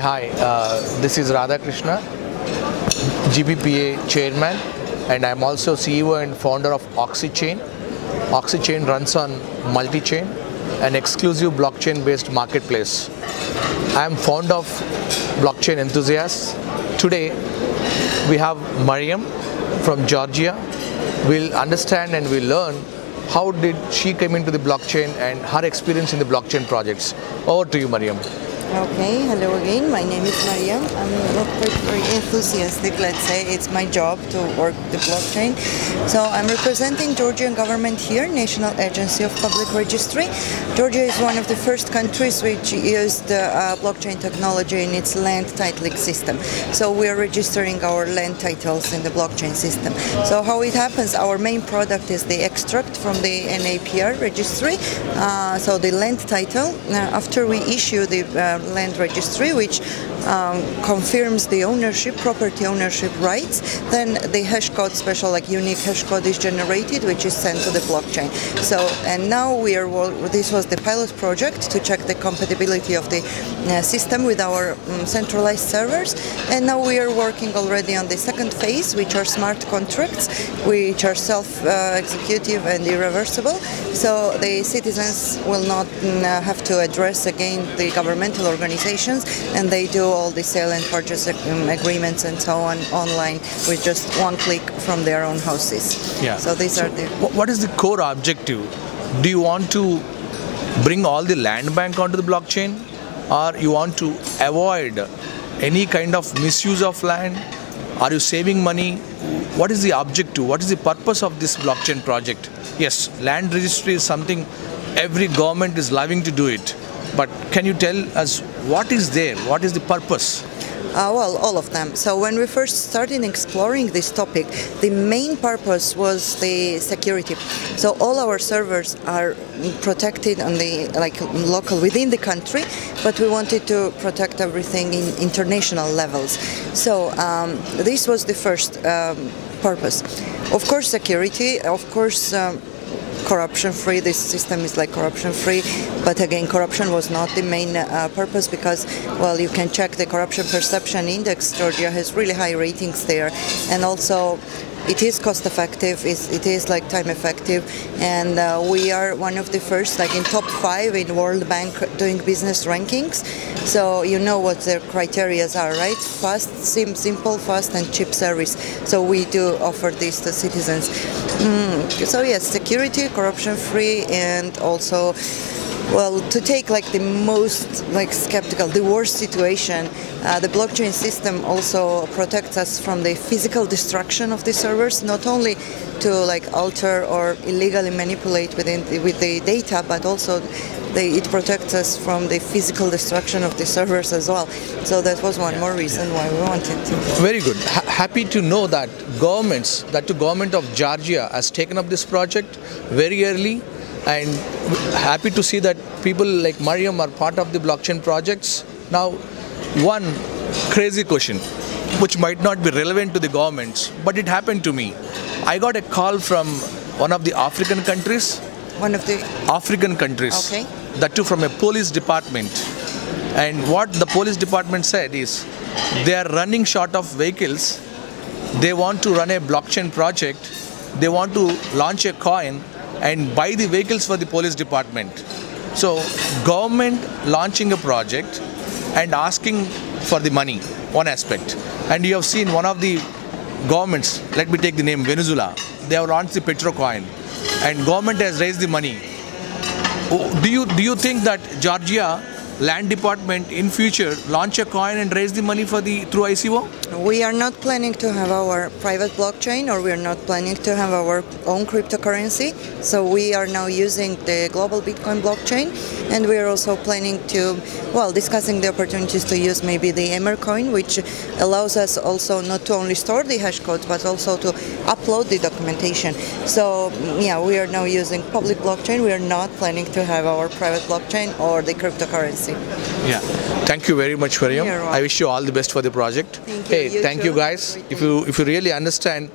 Hi. This is Radhakrishna, GBPA chairman, and I'm also CEO and founder of OxyChain. OxyChain runs on multi-chain, an exclusive blockchain-based marketplace. I'm fond of blockchain enthusiasts. Today, we have Mariam from Georgia. We'll understand and we'll learn how did she come into the blockchain and her experience in the blockchain projects. Over to you, Mariam. Okay, hello again. My name is Mariam. I'm very enthusiastic, let's say. It's my job to work the blockchain. So I'm representing Georgian government here, National Agency of Public Registry. Georgia is one of the first countries which used blockchain technology in its land titling system. So we are registering our land titles in the blockchain system. So how it happens, our main product is the extract from the NAPR registry. So the land title, after we issue the land registry, which confirms the ownership, property ownership rights, then the hash code, special like unique hash code, is generated, which is sent to the blockchain. So, and now this was the pilot project to check the compatibility of the system with our centralized servers, and now we are working already on the second phase, which are smart contracts, which are self-executive and irreversible. So the citizens will not have to address again the governmental organizations, and they do all the sale and purchase agreements and so on online with just one click from their own houses. Yeah. So these are the... What is the core objective? Do you want to bring all the land bank onto the blockchain, or you want to avoid any kind of misuse of land? Are you saving money? What is the objective? What is the purpose of this blockchain project? Yes, land registry is something every government is loving to do it. But can you tell us what is there? What is the purpose? Well, all of them. So when we first started exploring this topic, the main purpose was the security. So all our servers are protected on the local within the country, but we wanted to protect everything in international levels. So this was the first purpose. Of course, security. Of course. Corruption-free. This system is like corruption-free, but again, corruption was not the main purpose, because, well, you can check the corruption perception index. Georgia has really high ratings there, and also it is cost-effective. It is like time-effective, and we are one of the first, like in top 5 in World Bank doing business rankings. So you know what their criteria are, right? Fast, simple, fast, and cheap service. So we do offer this to citizens. So yes, security, corruption-free, and also, well, to take like the most skeptical, the worst situation, the blockchain system also protects us from the physical destruction of the servers, not only to alter or illegally manipulate with the data, but also it protects us from the physical destruction of the servers as well. So that was one more reason why we wanted to. Very good. Happy to know that the government of Georgia has taken up this project very early, and happy to see that people like Mariam are part of the blockchain projects. Now, one crazy question, which might not be relevant to the governments, but it happened to me. I got a call from one of the African countries. One of the African countries. Okay. That too from a police department. And what the police department said is, they are running short of vehicles. They want to run a blockchain project. They want to launch a coin and buy the vehicles for the police department. So government launching a project and asking for the money, one aspect. And you have seen one of the governments, let me take the name Venezuela, they have launched the Petro coin, and government has raised the money. Do you think that Georgia land department in future launch a coin and raise the money through ICO? We are not planning to have our private blockchain, or we are not planning to have our own cryptocurrency. So we are now using the global Bitcoin blockchain, and we are also planning to, well, discussing the opportunities to use maybe the Emercoin, which allows us also not to only store the hash codes, but also to upload the documentation. So yeah, we are now using public blockchain. We are not planning to have our private blockchain or the cryptocurrency. Yeah. Thank you very much, Mariam. I wish you all the best for the project. Thank you. Hey, thank you guys. If you really understand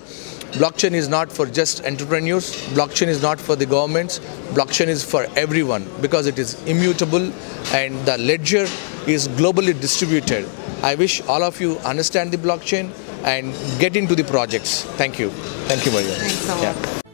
Blockchain is not for just entrepreneurs. Blockchain is not for the governments. Blockchain is for everyone because it is immutable and the ledger is globally distributed. I wish all of you understand the blockchain and get into the projects. Thank you. Thank you, Maria. Thanks a lot. Yeah.